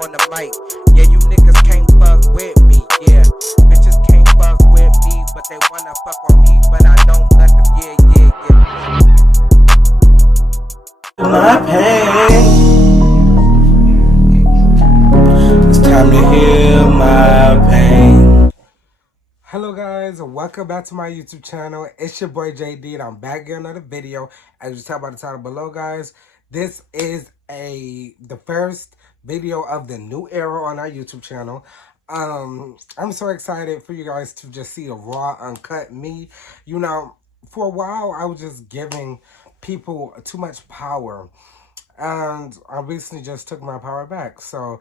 on the mic. Yeah, you niggas can't fuck with me, yeah. Bitches can't fuck with me, but they wanna fuck on me, but I don't let them, yeah. My pain, it's time to heal my pain. Hello guys, and welcome back to my YouTube channel. It's your boy JD and I'm back in another video. As you tell by the title below, guys, this is the first video of the new era on our YouTube channel. I'm so excited for you guys to just see the raw, uncut me. You know, for a while I was just giving people too much power, and I recently just took my power back. So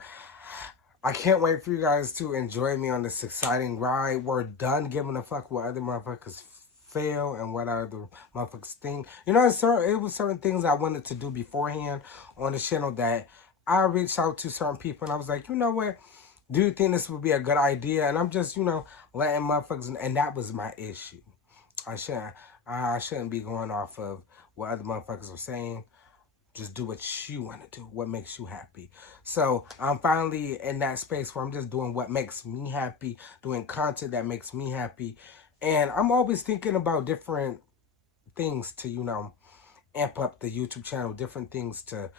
I can't wait for you guys to enjoy me on this exciting ride. We're done giving a fuck what other motherfuckers feel and what other motherfuckers think. You know, it was certain things I wanted to do beforehand on the channel that I reached out to certain people and I was like, you know what? Do you think this would be a good idea? And I'm just, you know, letting motherfuckers, and that was my issue. I shouldn't be going off of what other motherfuckers are saying. Just do what you want to do, what makes you happy. So I'm finally in that space where I'm just doing what makes me happy, doing content that makes me happy. And I'm always thinking about different things to, you know, amp up the YouTube channel, different things to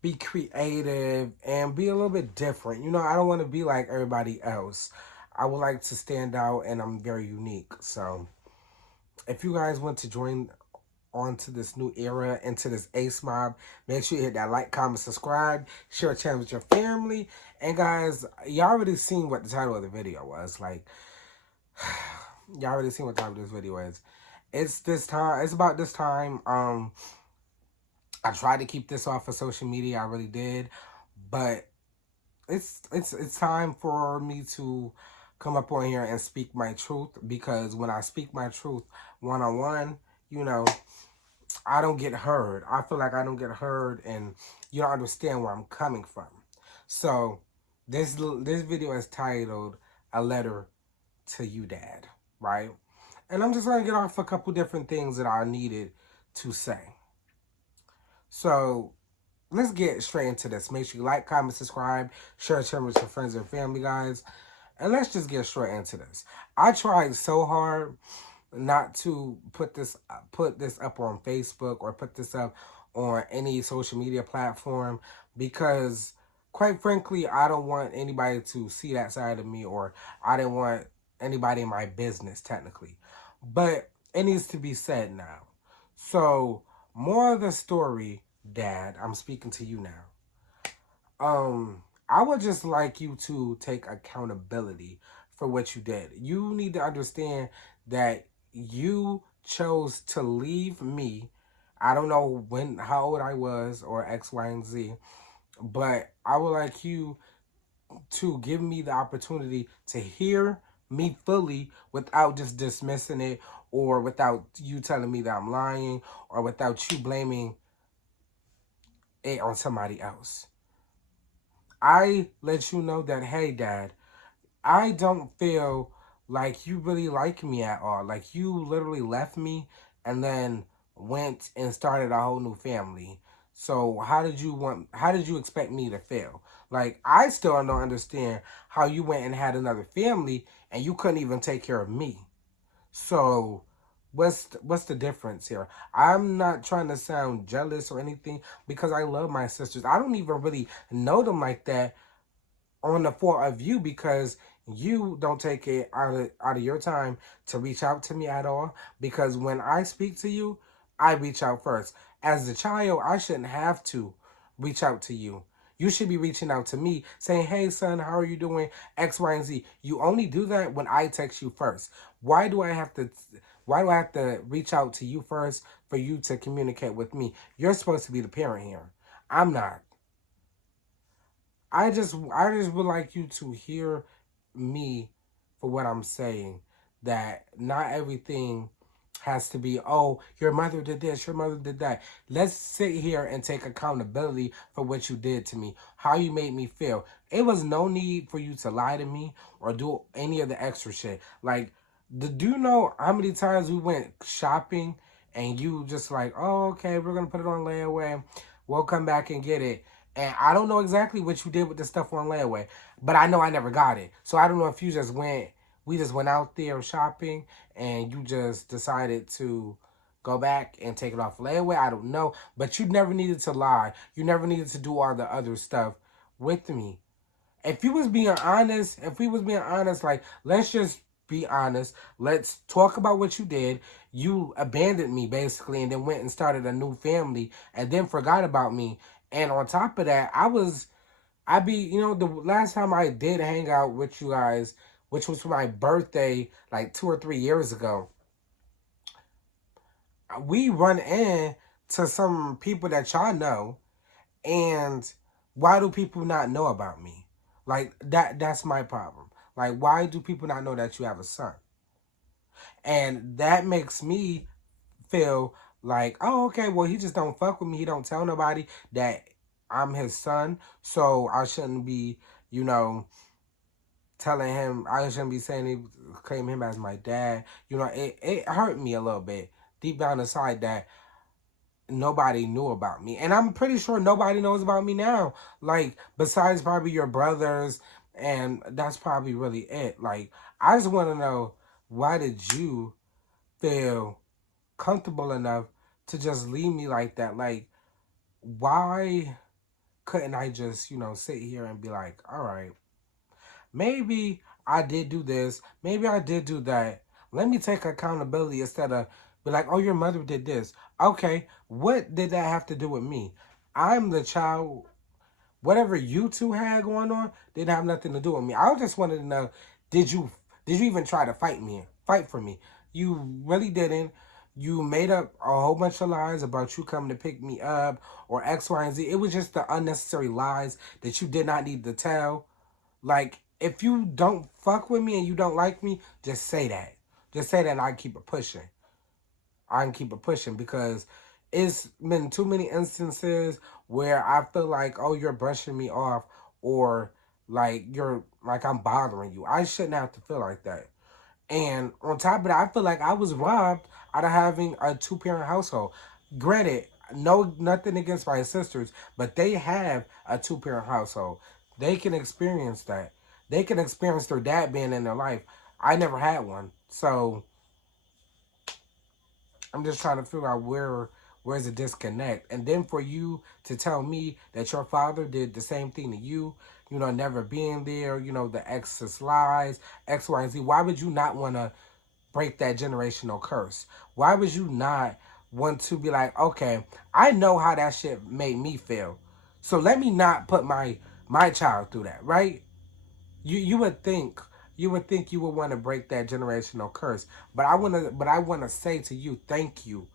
be creative and be a little bit different. You know, I don't want to be like everybody else. I would like to stand out, and I'm very unique. So if you guys want to join onto this new era, into this Ace Mob, make sure you hit that like, comment, subscribe, share a channel with your family. And guys, y'all already seen what the title of the video was. Like, y'all already seen what the title of this video is. It's about this time. I tried to keep this off of social media, I really did, but it's time for me to come up on here and speak my truth, because when I speak my truth one-on-one, you know, I don't get heard. I feel like I don't get heard, and you don't understand where I'm coming from. So this video is titled "A Letter to You, Dad," right? And I'm just gonna get off a couple different things that I needed to say. So let's get straight into this. Make sure you like, comment, subscribe, share it with your friends and family, guys. And let's just get straight into this. I tried so hard not to put this up on Facebook or put this up on any social media platform, because quite frankly, I don't want anybody to see that side of me, or I didn't want anybody in my business technically. But it needs to be said now. So, more of the story, Dad, I'm speaking to you now. I would just like you to take accountability for what you did. You need to understand that you chose to leave me. I don't know how old I was or X, Y, and Z, but I would like you to give me the opportunity to hear me fully without just dismissing it, or without you telling me that I'm lying, or without you blaming it on somebody else. I let you know that, hey, Dad, I don't feel like you really like me at all. Like, you literally left me and then went and started a whole new family. So how did you expect me to feel? Like, I still don't understand how you went and had another family and you couldn't even take care of me. So what's the difference here? I'm not trying to sound jealous or anything, because I love my sisters. I don't even really know them like that on the fault of you, because you don't take it out of your time to reach out to me at all. Because when I speak to you, I reach out first. As a child, I shouldn't have to reach out to you. You should be reaching out to me saying, hey son, how are you doing? X, Y, and Z. You only do that when I text you first. Why do I have to reach out to you first for you to communicate with me? You're supposed to be the parent here. I'm not. I just would like you to hear me for what I'm saying. That not everything has to be, oh, your mother did this, your mother did that. Let's sit here and take accountability for what you did to me, how you made me feel. It was no need for you to lie to me or do any of the extra shit. Like, do you know how many times we went shopping and you just like, oh, okay, we're going to put it on layaway. We'll come back and get it. And I don't know exactly what you did with the stuff on layaway, but I know I never got it. So I don't know if you just went, we just went out there shopping and you just decided to go back and take it off layaway. I don't know. But you never needed to lie. You never needed to do all the other stuff with me. If you was being honest, if we was being honest, like, let's just be honest. Let's talk about what you did. You abandoned me, basically, and then went and started a new family and then forgot about me. And on top of that, the last time I did hang out with you guys, which was for my birthday, like 2 or 3 years ago, we run in to some people that y'all know, and why do people not know about me? Like, that's my problem. Like, why do people not know that you have a son? And that makes me feel like, oh, okay, well, he just don't fuck with me. He don't tell nobody that I'm his son, so I shouldn't be, you know, telling him, I shouldn't be saying he, claim him as my dad. You know, it hurt me a little bit deep down inside that nobody knew about me. And I'm pretty sure nobody knows about me now. Like, besides probably your brothers, and that's probably really it. Like, I just want to know, why did you feel comfortable enough to just leave me like that? Like, why couldn't I just, sit here and be like, all right, maybe I did do this, maybe I did do that. Let me take accountability instead of be like, oh, your mother did this. Okay, what did that have to do with me? I'm the child. Whatever you two had going on didn't have nothing to do with me. I just wanted to know, did you even try to fight for me? You really didn't. You made up a whole bunch of lies about you coming to pick me up or X, Y, and Z. It was just the unnecessary lies that you did not need to tell. Like, if you don't fuck with me and you don't like me, just say that. Just say that and I can keep it pushing. I can keep it pushing because it's been too many instances where I feel like, oh, you're brushing me off, or like I'm bothering you. I shouldn't have to feel like that. And on top of that, I feel like I was robbed out of having a 2-parent household. Granted, nothing against my sisters, but they have a 2-parent household. They can experience that. They can experience their dad being in their life. I never had one. So I'm just trying to figure out where's the disconnect. And then for you to tell me that your father did the same thing to you, never being there, the ex's lies, X, Y, and Z. Why would you not want to break that generational curse? Why would you not want to be like, okay, I know how that shit made me feel, so let me not put my child through that, right? You would think you would want to break that generational curse. But I wanna say to you, thank you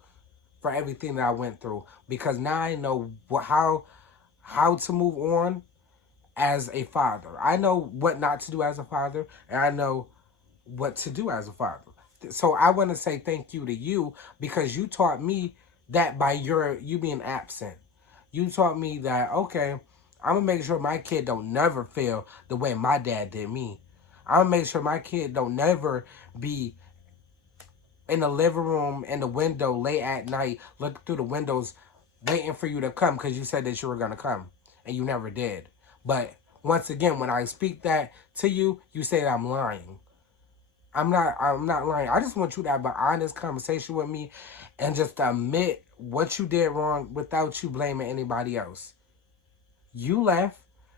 for everything that I went through, because now I know how to move on as a father. I know what not to do as a father, and I know what to do as a father. So I want to say thank you to you, because you taught me that by you being absent. You taught me that, okay, I'm going to make sure my kid don't never feel the way my dad did me. I'm going to make sure my kid don't never be in the living room in the window late at night, looking through the windows, waiting for you to come because you said that you were going to come and you never did. But once again, when I speak that to you, you say that I'm lying. I'm not lying. I just want you to have an honest conversation with me and just admit what you did wrong without you blaming anybody else. You left.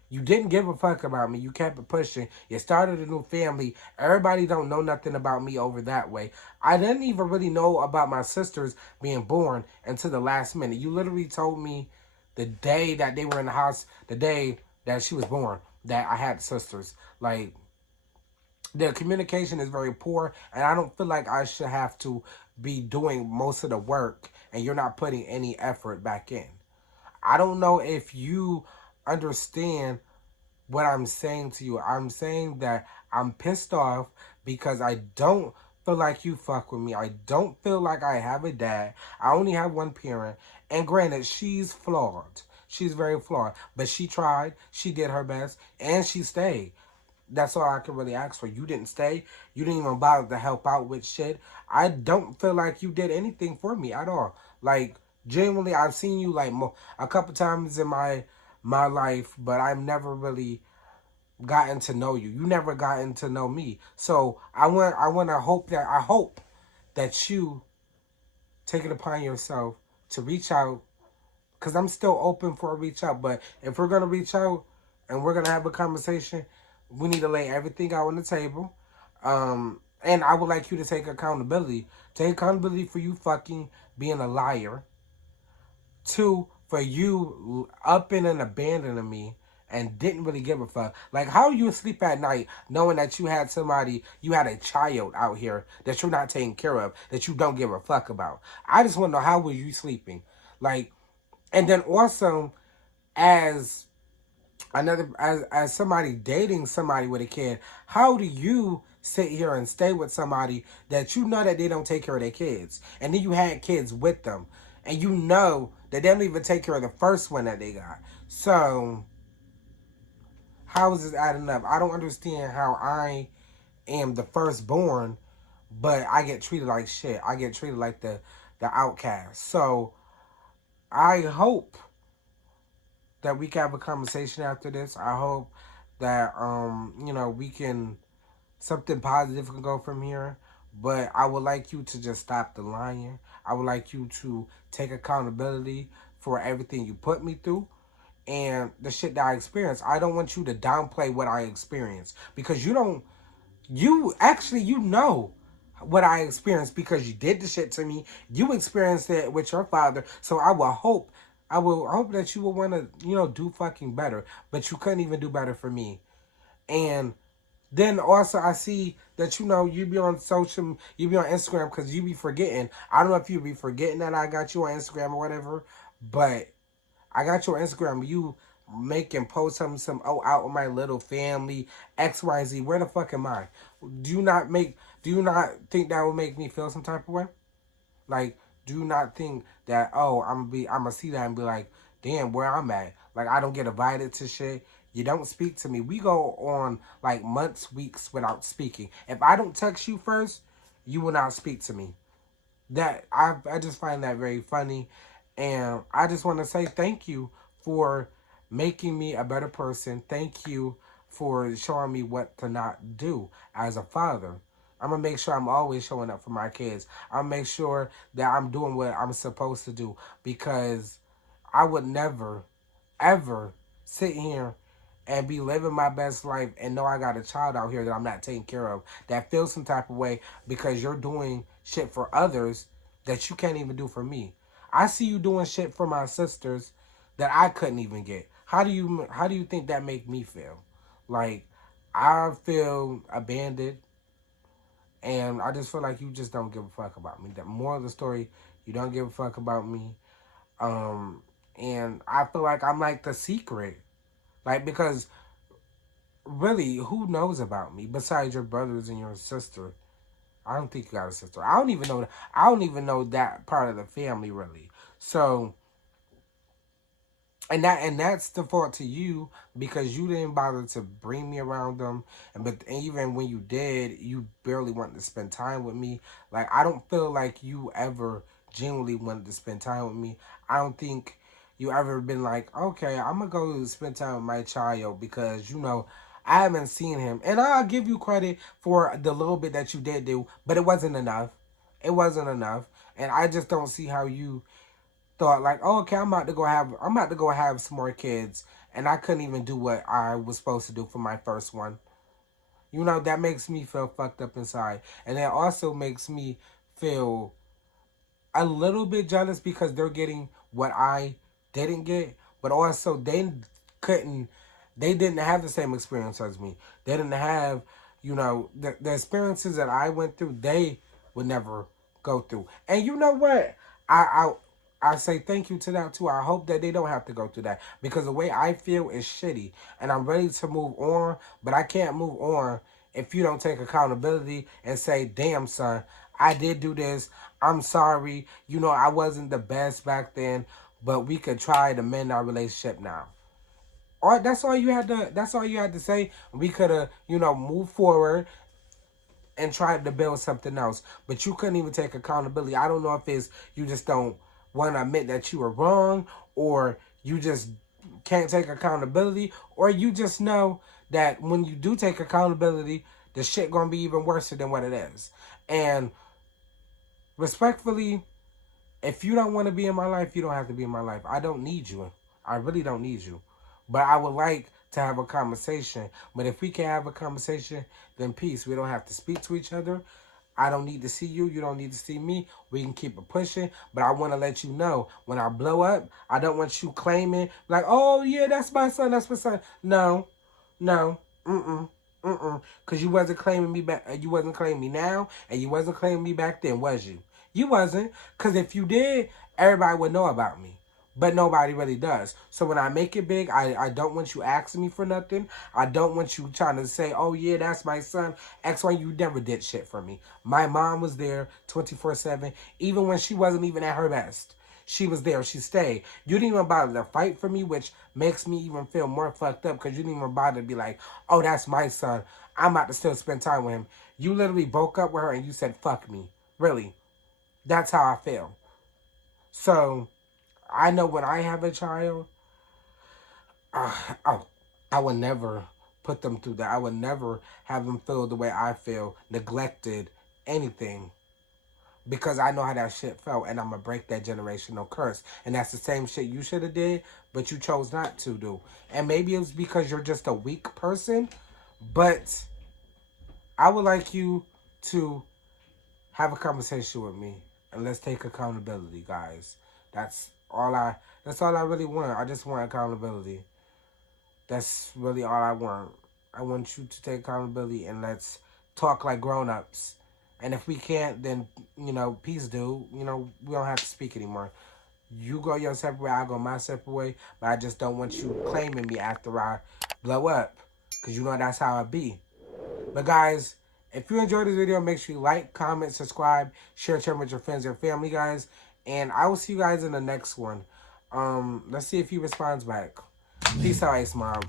You didn't give a fuck about me. You kept it pushing. You started a new family. Everybody don't know nothing about me over that way. I didn't even really know about my sisters being born until the last minute. You literally told me the day that they were in the house, the day that she was born, that I had sisters. Like, the communication is very poor, and I don't feel like I should have to be doing most of the work and you're not putting any effort back in. I don't know if you understand what I'm saying to you. I'm saying that I'm pissed off because I don't feel like you fuck with me. I don't feel like I have a dad. I only have one parent. And granted, she's flawed. She's very flawed. But she tried. She did her best. And she stayed. That's all I can really ask for. You didn't stay. You didn't even bother to help out with shit. I don't feel like you did anything for me at all. Like, genuinely, I've seen you like a couple times in my my life, but I've never really gotten to know you. You never gotten to know me. So I hope that you take it upon yourself to reach out, because I'm still open for a reach out. But if we're gonna reach out and we're gonna have a conversation, we need to lay everything out on the table. And I would like you to take accountability. Take accountability for you fucking being a liar. Two, for you upping and abandoning me and didn't really give a fuck. Like, how you sleep at night knowing that you had somebody, you had a child out here that you're not taking care of, that you don't give a fuck about. I just want to know, how were you sleeping? Like, and then also, as as somebody dating somebody with a kid, how do you sit here and stay with somebody that you know that they don't take care of their kids, and then you had kids with them, and you know that they don't even take care of the first one that they got? So how is this adding up? I don't understand how I am the firstborn, but I get treated like shit. I get treated like the outcast. So I hope that we can have a conversation after this. I hope that we can, something positive can go from here. But I would like you to just stop the lying. I would like you to take accountability for everything you put me through and the shit that I experienced. I don't want you to downplay what I experienced, because you actually, you know what I experienced, because you did the shit to me. You experienced it with your father. So I will hope that you will want to, do fucking better. But you couldn't even do better for me. And then also I see that, you be on you be on Instagram, because you be forgetting. I don't know if you be forgetting that I got you on Instagram or whatever, but I got your Instagram. You making posts out with my little family, XYZ. Where the fuck am I? Do you not think that would make me feel some type of way? Like, do you not think that, oh, I'm gonna see that and be like, damn, where I'm at? Like, I don't get invited to shit. You don't speak to me. We go on like months, weeks without speaking. If I don't text you first, you will not speak to me. That I just find that very funny, and I just want to say thank you for making me a better person. Thank you for showing me what to not do as a father. I'm gonna make sure I'm always showing up for my kids. I'll make sure that I'm doing what I'm supposed to do, because I would never, ever sit here and be living my best life and know I got a child out here that I'm not taking care of, that feels some type of way because you're doing shit for others that you can't even do for me. I see you doing shit for my sisters that I couldn't even get. How do you think that make me feel? Like, I feel abandoned, and I just feel like you just don't give a fuck about me. The moral of the story, you don't give a fuck about me. And I feel like I'm like the secret. Like, because really, who knows about me besides your brothers and your sister? I don't think you got a sister. I don't even know. I don't even know that part of the family, really. So, and that's the fault to you, because you didn't bother to bring me around them. But even when you did, you barely wanted to spend time with me. Like, I don't feel like you ever genuinely wanted to spend time with me. I don't think you ever been like, okay, I'm gonna go spend time with my child, because I haven't seen him. And I'll give you credit for the little bit that you did do, but it wasn't enough. It wasn't enough. And I just don't see how you thought like, oh, okay, I'm about to go have some more kids, and I couldn't even do what I was supposed to do for my first one. That makes me feel fucked up inside. And that also makes me feel a little bit jealous, because they're getting what I didn't get, but also couldn't, they didn't have the same experience as me. They didn't have, the experiences that I went through, they would never go through. And you know what? I say thank you to that too. I hope that they don't have to go through that, because the way I feel is shitty, and I'm ready to move on, but I can't move on if you don't take accountability and say, damn, son, I did do this. I'm sorry. I wasn't the best back then, but we could try to mend our relationship now. Or that's all you had to say. We could have, moved forward and tried to build something else. But you couldn't even take accountability. I don't know if it's you just don't want to admit that you were wrong, or you just can't take accountability, or you just know that when you do take accountability, the shit gonna be even worse than what it is. And respectfully, if you don't want to be in my life, you don't have to be in my life. I don't need you. I really don't need you. But I would like to have a conversation. But if we can have a conversation, then peace. We don't have to speak to each other. I don't need to see you. You don't need to see me. We can keep it pushing. But I want to let you know, when I blow up, I don't want you claiming, like, oh, yeah, that's my son. That's my son. No. No. Mm-mm. Mm-mm. Because you wasn't claiming me back. You wasn't claiming me now. And you wasn't claiming me back then, was you? You wasn't. Because if you did, everybody would know about me. But nobody really does. So when I make it big, I don't want you asking me for nothing. I don't want you trying to say, oh, yeah, that's my son. X, Y, you never did shit for me. My mom was there 24/7, even when she wasn't even at her best. She was there. She stayed. You didn't even bother to fight for me, which makes me even feel more fucked up because you didn't even bother to be like, oh, that's my son. I'm about to still spend time with him. You literally broke up with her and you said, fuck me. Really. That's how I feel. So I know when I have a child, I would never put them through that. I would never have them feel the way I feel, neglected, anything. Because I know how that shit felt, and I'm going to break that generational curse. And that's the same shit you should have did, but you chose not to do. And maybe it was because you're just a weak person, but I would like you to have a conversation with me, and let's take accountability, guys. That's all I really want. I just want accountability. That's really all I want. I want you to take accountability, and let's talk like grown-ups. And if we can't, then, peace, dude. We don't have to speak anymore. You go your separate way, I go my separate way. But I just don't want you claiming me after I blow up. Because you know that's how I be. But guys, if you enjoyed this video, make sure you like, comment, subscribe, share with your friends and family, guys. And I will see you guys in the next one. Let's see if he responds back. Peace out, Ace Mom.